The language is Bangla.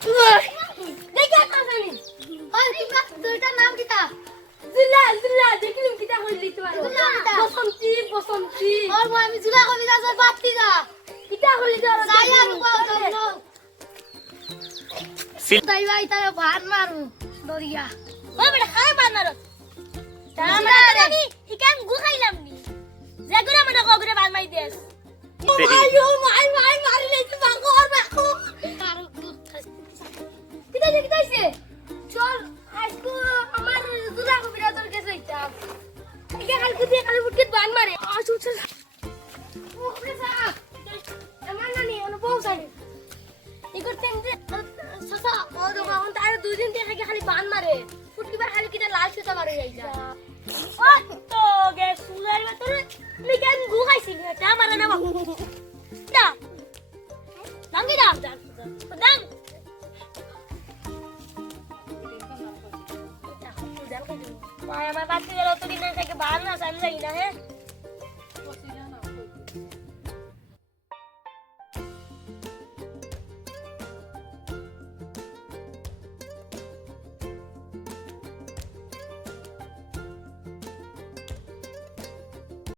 দেখা কাছানি ওই তোমরা দুইটার নাম কিতা জুলা জুলা দেখিম কিটা হইলি তোমার জুলা কিটা? বসন্তী বসন্তী ওর বই আমি জুলা কবিতা সব বাতি যা কিটা হইলি তোর যাই আর বাও তো তাই ভাই তার ভান মারু দরিয়া ও বেটা খাই বানার জুলা রে। ইকান গু খাইলাম নি যেগুলা মানে কগরে বান মাই দেস তেরি। আইও মাই মাই মারি লেছি বাগর বাকু কারো কিটা দেখিতাইছে চল আজকু আমার জুলা কবিরা তোর কাছে যাইতাম ইকা কালকে দিয়ে কালে ফুটকে বান মারে আসু চল ওরে সা আমার নানি অন পৌঁছানি ইকর তেমতে সসা ও দোকা অন তার দুই দিন থেকে খালি বান মারে ফুটকিবার খালি কিটা লাল সুতা মারে যাইতা ও তো গে সুলার ভিতরে মিকান গু খাইছি এটা মারা না দা নাঙ্গি দাম দাম দাম আমার বাচ্চা গেল তো দিন থেকে বাল না সামনে যাই না হ্যাঁ